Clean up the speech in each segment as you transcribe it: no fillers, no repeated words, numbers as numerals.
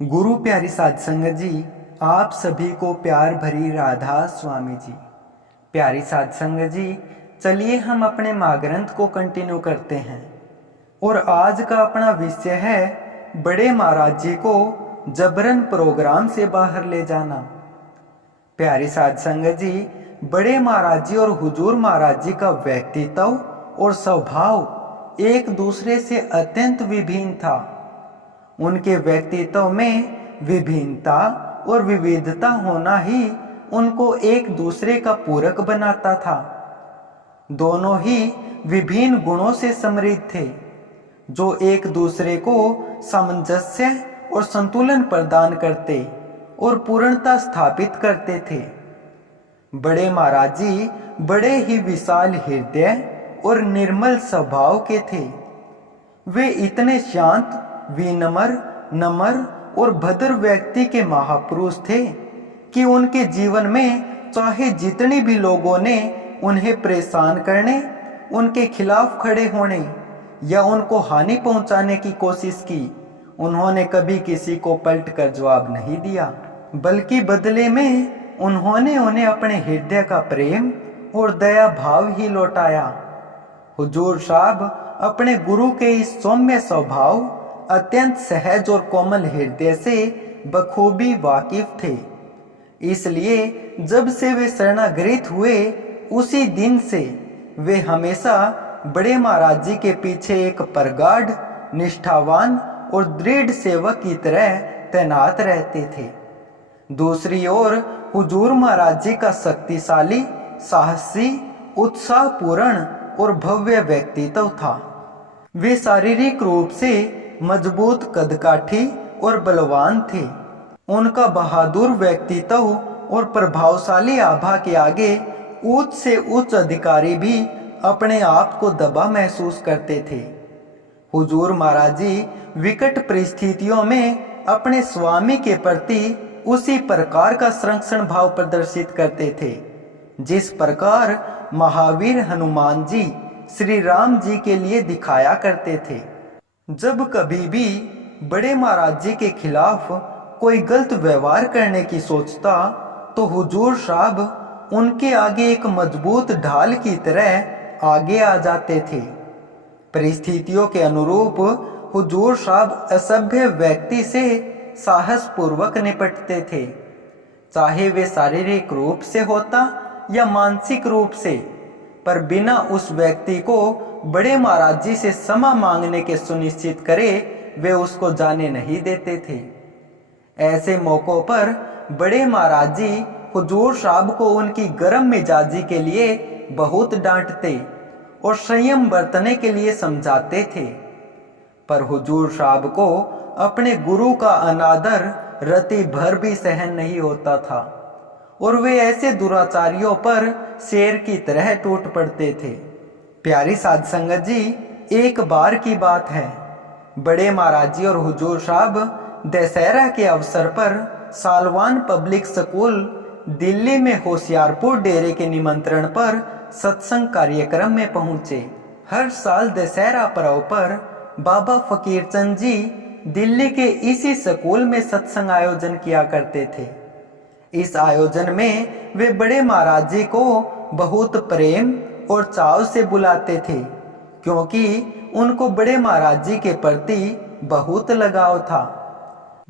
गुरु प्यारी साध संगत जी, आप सभी को प्यार भरी राधा स्वामी जी। प्यारी साध संगत जी, चलिए हम अपने माँ ग्रंथ को कंटिन्यू करते हैं। और आज का अपना विषय है बड़े महाराज जी को जबरन प्रोग्राम से बाहर ले जाना। प्यारी साध संगत जी, बड़े महाराज जी और हुजूर महाराज जी का व्यक्तित्व और स्वभाव एक दूसरे से अत्यंत विभिन्न था। उनके व्यक्तित्व में विभिन्नता और विविधता होना ही उनको एक दूसरे का पूरक बनाता था। दोनों ही विभिन्न गुणों से समृद्ध थे, जो एक दूसरे को सामंजस्य और संतुलन प्रदान करते और पूर्णता स्थापित करते थे। बड़े महाराज जी बड़े ही विशाल हृदय और निर्मल स्वभाव के थे। वे इतने शांत, विनम्र, नम्र और भद्र व्यक्ति के महापुरुष थे कि उनके जीवन में चाहे जितने भी लोगों ने उन्हें परेशान करने, उनके खिलाफ खड़े होने या उनको हानि पहुंचाने की कोशिश की, उन्होंने कभी किसी को पलट कर जवाब नहीं दिया, बल्कि बदले में उन्होंने उन्हें अपने हृदय का प्रेम और दया भाव ही लौटाया। हुजूर साहब अपने गुरु के इस सौम्य स्वभाव, अत्यंत सहज और कोमल हृदय से बखूबी वाकिफ थे। इसलिए जब से वे शरणागत हुए, उसी दिन से वे हमेशा बड़े महाराज जी के पीछे एक प्रगाढ़, निष्ठावान और दृढ़ सेवक की तरह तैनात रहते थे। दूसरी ओर हुजूर महाराज जी का शक्तिशाली, साहसी, उत्साहपूर्ण और भव्य व्यक्तित्व था। वे शारीरिक रूप से मजबूत, कदकाठी और बलवान थे। उनका बहादुर व्यक्तित्व और प्रभावशाली आभा के आगे उच्च से उच्च अधिकारी भी अपने आप को दबा महसूस करते थे। हुजूर महाराज जी विकट परिस्थितियों में अपने स्वामी के प्रति उसी प्रकार का संरक्षण भाव प्रदर्शित करते थे, जिस प्रकार महावीर हनुमान जी श्री राम जी के लिए दिखाया करते थे। जब कभी भी बड़े महाराज जी के खिलाफ कोई गलत व्यवहार करने की सोचता, तो हुजूर साहब उनके आगे एक मजबूत ढाल की तरह आगे आ जाते थे। परिस्थितियों के अनुरूप हुजूर साहब असभ्य व्यक्ति से साहस पूर्वक निपटते थे, चाहे वे शारीरिक रूप से होता या मानसिक रूप से, पर बिना उस व्यक्ति को बड़े महाराज जी से क्षमा मांगने के सुनिश्चित करे वे उसको जाने नहीं देते थे। ऐसे मौकों पर बड़े महाराज जी हुजूर साहब को उनकी गर्म मिजाजी के लिए बहुत डांटते और संयम बरतने के लिए समझाते थे, पर हुजूर साहब को अपने गुरु का अनादर रति भर भी सहन नहीं होता था और वे ऐसे दुराचारियों पर शेर की तरह टूट पड़ते थे। प्यारी साध संगत जी, एक बार की बात है, बड़े महाराज जी और हुजूर साहब दशहरा के अवसर पर सालवान पब्लिक स्कूल दिल्ली में होशियारपुर डेरे के निमंत्रण पर सत्संग कार्यक्रम में पहुंचे। हर साल दशहरा पर्व पर बाबा फकीरचंद जी दिल्ली के इसी स्कूल में सत्संग आयोजन किया करते थे। इस आयोजन में वे बड़े महाराज जी को बहुत प्रेम और चाव से बुलाते थे, क्योंकि उनको बड़े महाराज जी के प्रति बहुत लगाव था।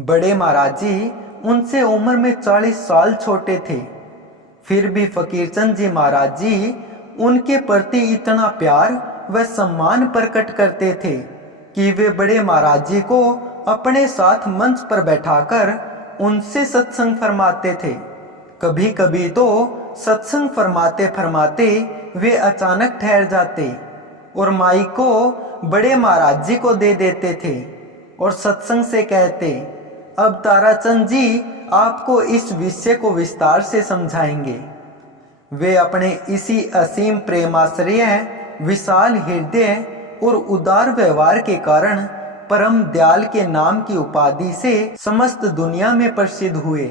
बड़े महाराज जी उनसे उम्र में 40 साल छोटे थे, फिर भी फकीरचंद जी महाराज जी उनके प्रति इतना प्यार व सम्मान प्रकट करते थे कि वे बड़े महाराज जी को अपने साथ मंच पर बैठाकर उनसे सत्संग फरमाते थे। कभी कभी तो सत्संग फरमाते फरमाते वे अचानक ठहर जाते और माइक को बड़े महाराज जी को दे देते थे और सत्संग से कहते, अब ताराचंद जी आपको इस विषय को विस्तार से समझाएंगे। वे अपने इसी असीम प्रेमाश्रय, विशाल हृदय और उदार व्यवहार के कारण परम दयाल के नाम की उपाधि से समस्त दुनिया में प्रसिद्ध हुए।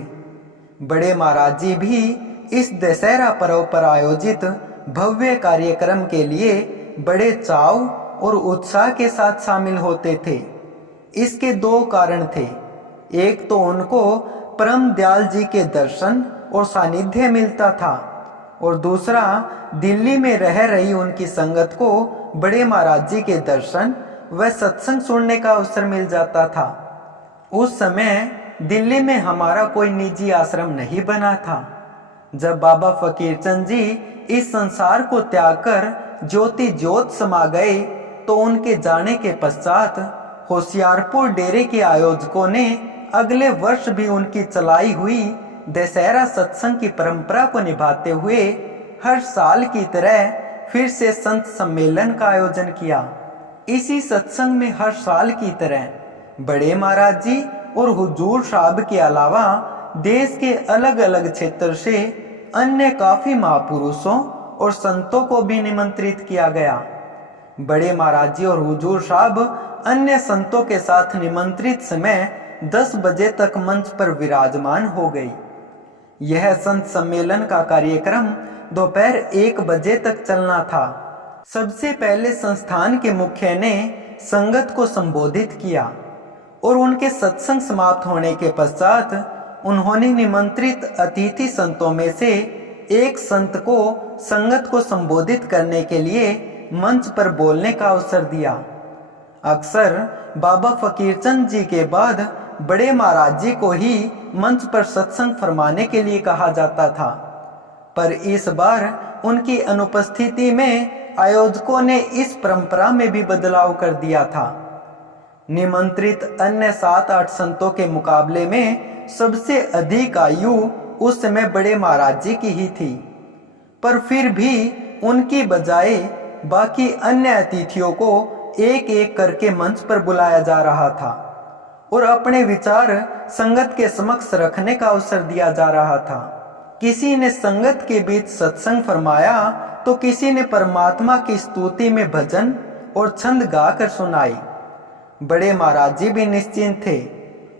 बड़े महाराज जी भी इस दशहरा पर्व पर आयोजित भव्य कार्यक्रम के लिए बड़े चाव और उत्साह के साथ शामिल होते थे। इसके दो कारण थे। एक तो उनको परम दयाल जी के दर्शन और सानिध्य मिलता था, और दूसरा दिल्ली में रह रही उनकी संगत को बड़े महाराज जी के दर्शन व सत्संग सुनने का अवसर मिल जाता था। उस समय दिल्ली में हमारा कोई निजी आश्रम नहीं बना था। जब बाबा फकीरचंद जी इस संसार को त्याग कर ज्योति ज्योत समा गए तो उनके जाने के पश्चात होशियारपुर डेरे के आयोजकों ने अगले वर्ष भी उनकी चलाई हुई दशहरा सत्संग की परंपरा को निभाते हुए हर साल की तरह फिर से संत सम्मेलन का आयोजन किया। इसी सत्संग में हर साल की तरह बड़े महाराज जी और हुजूर साहब के अलावा देश के अलग अलग क्षेत्र से अन्य काफी महापुरुषों और संतों को भी निमंत्रित किया गया। बड़े महाराज जी और हुजूर साहब अन्य संतों के साथ निमंत्रित समय 10 बजे तक मंच पर विराजमान हो गई। यह संत सम्मेलन का कार्यक्रम दोपहर 1 बजे तक चलना था। सबसे पहले संस्थान के मुखिया ने संगत को संबोधित किया और उनके सत्संग समाप्त होने के पश्चात उन्होंने निमंत्रित अतिथि संतों में से एक संत को संगत को संबोधित करने के लिए मंच पर बोलने का अवसर दिया। अक्सर बाबा फकीरचंद जी के बाद बड़े महाराज जी को ही मंच पर सत्संग फरमाने के लिए कहा जाता था, पर इस बार उनकी अनुपस्थिति में आयोजकों ने इस परंपरा में भी बदलाव कर दिया था। निमंत्रित अन्य 7-8 संतों के मुकाबले में सबसे अधिक आयु उस समय बड़े महाराज जी की ही थी, पर फिर भी उनकी बजाय बाकी अन्य अतिथियों को एक एक करके मंच पर बुलाया जा रहा था और अपने विचार संगत के समक्ष रखने का अवसर दिया जा रहा था। किसी ने संगत के बीच सत्संग फरमाया तो किसी ने परमात्मा की स्तुति में भजन और छंद गाकर सुनाई। बड़े महाराज जी भी निश्चिंत थे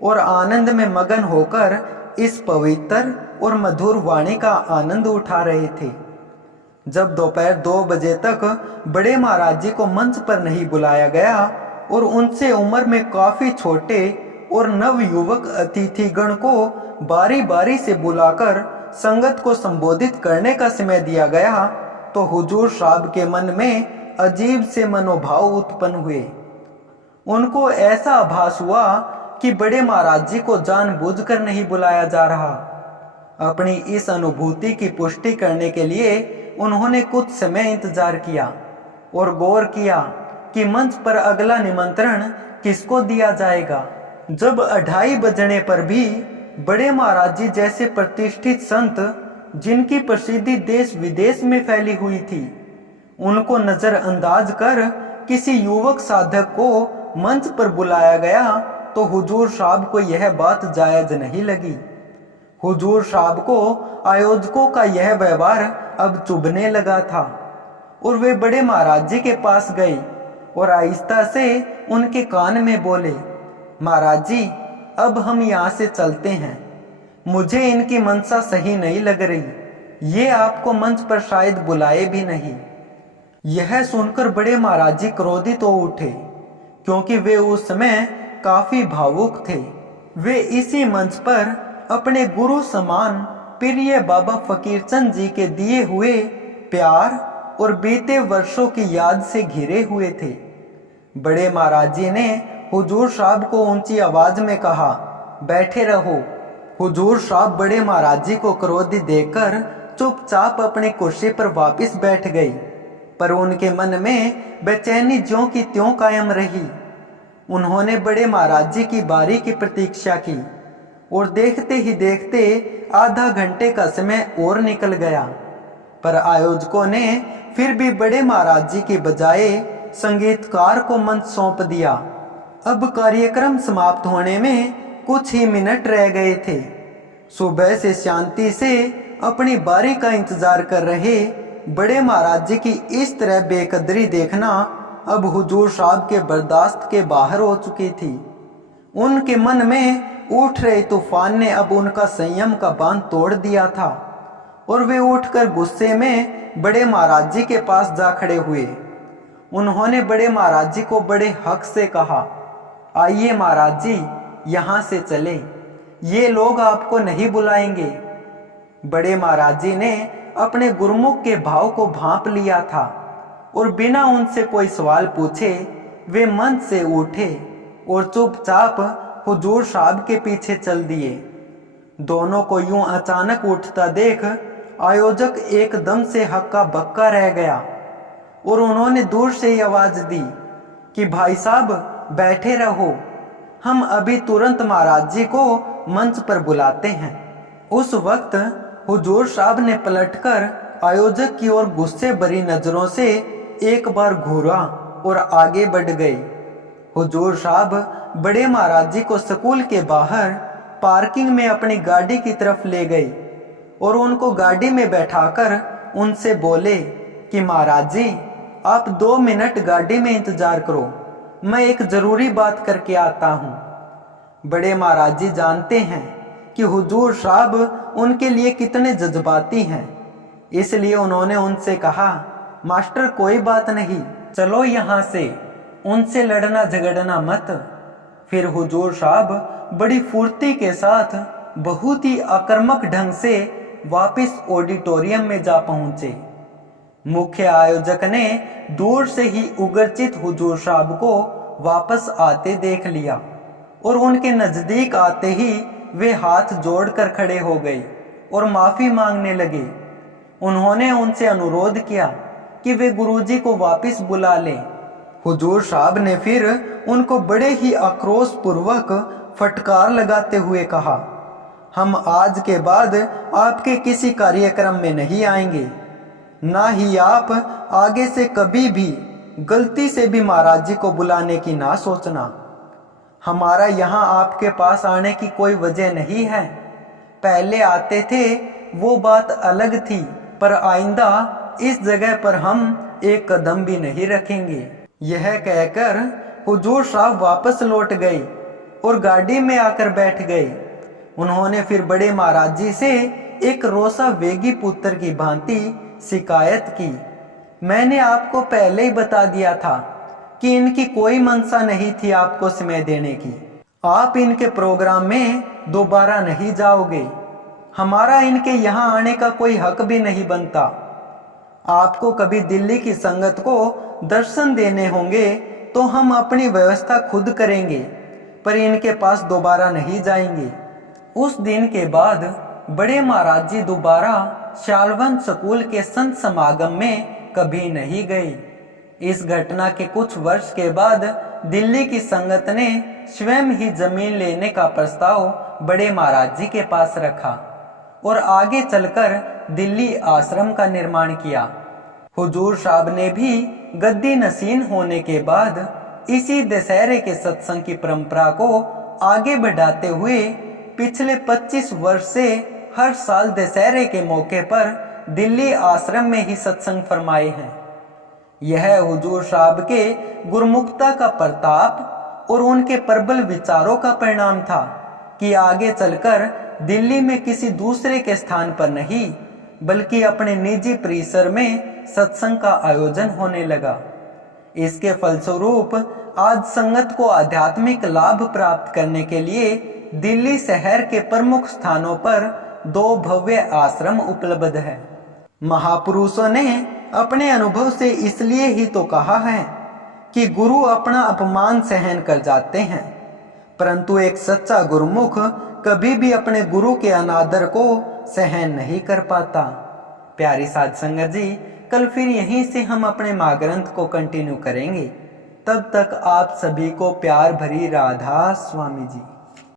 और आनंद में मगन होकर इस पवित्र और मधुर वाणी का आनंद उठा रहे थे। जब दोपहर 2 बजे तक बड़े महाराज जी को मंच पर नहीं बुलाया गया और उनसे उम्र में काफी छोटे और नवयुवक अतिथिगण को बारी बारी से बुलाकर संगत को संबोधित करने का समय दिया गया, तो हुजूर साहब के मन में अजीब से मनोभाव उत्पन्न हुए। उनको ऐसा आभास हुआ कि बड़े महाराज जी को जानबूझकर नहीं बुलाया जा रहा। अपनी इस अनुभूति की पुष्टि करने के लिए उन्होंने कुछ समय इंतजार किया और गौर किया कि मंच पर अगला निमंत्रण किसको दिया जाएगा। जब 2:30 बजने पर भी बड़े महाराज जी जैसे प्रतिष्ठित संत, जिनकी प्रसिद्धि देश विदेश में फैली हुई थी, उनको नजरअंदाज कर किसी युवक साधक को मंच पर बुलाया गया, तो हुजूर साहब को यह बात जायज नहीं लगी। हुजूर साहब को आयोजकों का यह व्यवहार अब चुभने लगा था और वे बड़े महाराज जी के पास गए और आहिस्ता से उनके कान में बोले, महाराज जी, अब हम यहाँ से चलते हैं। मुझे इनकी मनसा सही नहीं लग रही। ये आपको मंच पर शायद बुलाए भी नहीं। यह सुनकर बड़े महाराज जी क्रोधित हो उठे, क्योंकि वे उस समय काफी भावुक थे। वे इसी मंच पर अपने गुरु समान प्रिय बाबा फकीरचंद जी के दिए हुए प्यार और बीते वर्षों की याद से घिरे हुए थे। बड़े महाराज जी ने हुजूर साहब को ऊंची आवाज में कहा, बैठे रहो। हुजूर साहब बड़े महाराज जी को क्रोधित देखकर चुपचाप अपनी कुर्सी पर वापस बैठ गई, पर उनके मन में बेचैनी ज्यों की त्यों कायम रही। उन्होंने बड़े महाराज जी की बारी की प्रतीक्षा की और देखते ही देखते आधा घंटे का समय और निकल गया, पर आयोजकों ने फिर भी बड़े महाराज जी की बजाय संगीतकार को मंच सौंप दिया। अब कार्यक्रम समाप्त होने में कुछ ही मिनट रह गए थे। सुबह से शांति से अपनी बारी का इंतजार कर रहे बड़े महाराज जी की इस तरह बेकदरी देखना अब हुजूर साहब के बर्दाश्त के बाहर हो चुकी थी। उनके मन में उठ रहे तूफान ने अब उनका संयम का बांध तोड़ दिया था और वे उठकर गुस्से में बड़े महाराज जी के पास जा खड़े हुए। उन्होंने बड़े महाराज जी को बड़े हक से कहा, आइए महाराज जी, यहाँ से चले, ये लोग आपको नहीं बुलाएंगे। बड़े महाराज जी ने अपने गुरुमुख के भाव को भांप लिया था और बिना उनसे कोई सवाल पूछे वे मंच से उठे और चुपचाप हुजूर साहब के पीछे चल दिए। दोनों को यूं अचानक उठता देख आयोजक एकदम से हक्का बक्का रह गया और उन्होंने दूर से ही आवाज दी कि भाई साहब बैठे रहो, हम अभी तुरंत महाराज जी को मंच पर बुलाते हैं। उस वक्त हुजूर साहब ने पलटकर आयोजक की ओर गुस्से भरी नजरों से एक बार घूरा और आगे बढ़ गए। हुजूर साहब बड़े महाराज जी को स्कूल के बाहर पार्किंग में अपनी गाड़ी की तरफ ले गए और उनको गाड़ी में बैठाकर उनसे बोले कि महाराज जी आप 2 मिनट गाड़ी में इंतजार करो, मैं एक जरूरी बात करके आता हूँ। बड़े महाराज जी जानते हैं कि हुजूर साहब उनके लिए कितने जज्बाती हैं, इसलिए उन्होंने उनसे कहा मास्टर कोई बात नहीं, चलो यहाँ से, उनसे लड़ना झगड़ना मत। फिर हुजूर साहब बड़ी फुर्ती के साथ बहुत ही आक्रामक ढंग से वापस ऑडिटोरियम में जा पहुंचे। मुख्य आयोजक ने दूर से ही उगरचित हुजूर साहब को वापस आते देख लिया और उनके नजदीक आते ही वे हाथ जोड़कर खड़े हो गए और माफी मांगने लगे। उन्होंने उनसे अनुरोध किया कि वे गुरुजी को वापस बुला लें। हुजूर साहब ने फिर उनको बड़े ही आक्रोश पूर्वक फटकार लगाते हुए कहा, हम आज के बाद आपके किसी कार्यक्रम में नहीं आएंगे, ना ही आप आगे से कभी भी गलती से भी महाराज जी को बुलाने की ना सोचना। हमारा यहाँ आपके पास आने की कोई वजह नहीं है, पहले आते थे वो बात अलग थी, पर आइंदा इस जगह पर हम एक कदम भी नहीं रखेंगे। यह कहकर हुजूर साहब वापस लौट गए और गाड़ी में आकर बैठ गए। उन्होंने फिर बड़े महाराज जी से एक रोसा वेगी पुत्र की भांति शिकायत की, मैंने आपको पहले ही बता दिया था कि इनकी कोई मनसा नहीं थी आपको समय देने की, आप इनके प्रोग्राम में दोबारा नहीं जाओगे, हमारा इनके यहाँ आने का कोई हक भी नहीं बनता। आपको कभी दिल्ली की संगत को दर्शन देने होंगे तो हम अपनी व्यवस्था खुद करेंगे, पर इनके पास दोबारा नहीं जाएंगे। उस दिन के बाद बड़े महाराज जी दोबारा शालवन स्कूल के संत समागम में कभी नहीं गए। इस घटना के कुछ वर्ष के बाद दिल्ली की संगत ने स्वयं ही जमीन लेने का प्रस्ताव बड़े महाराज जी के पास रखा और आगे चलकर दिल्ली आश्रम का निर्माण किया। हुजूर साहब ने भी गद्दी नसीन होने के बाद इसी दशहरे के सत्संग की परंपरा को आगे बढ़ाते हुए पिछले 25 वर्ष से हर साल दशहरे के मौके पर दिल्ली आश्रम में ही सत्संग फरमाए हैं। यह हुजूर साहब के गुरुमुखता का प्रताप और उनके प्रबल विचारों का परिणाम था कि आगे चलकर दिल्ली में किसी दूसरे के स्थान पर नहीं बल्कि अपने निजी परिसर में सत्संग का आयोजन होने लगा। इसके फलस्वरूप आज संगत को आध्यात्मिक लाभ प्राप्त करने के लिए दिल्ली शहर के प्रमुख स्थानों पर 2 भव्य आश्रम उपलब्ध है। महापुरुषों ने अपने अनुभव से इसलिए ही तो कहा है कि गुरु अपना अपमान सहन कर जाते हैं, परंतु एक सच्चा गुरुमुख कभी भी अपने गुरु के अनादर को सहन नहीं कर पाता। प्यारी साध संगत जी, कल फिर यहीं से हम अपने माँ ग्रंथ को कंटिन्यू करेंगे। तब तक आप सभी को प्यार भरी राधा स्वामी जी।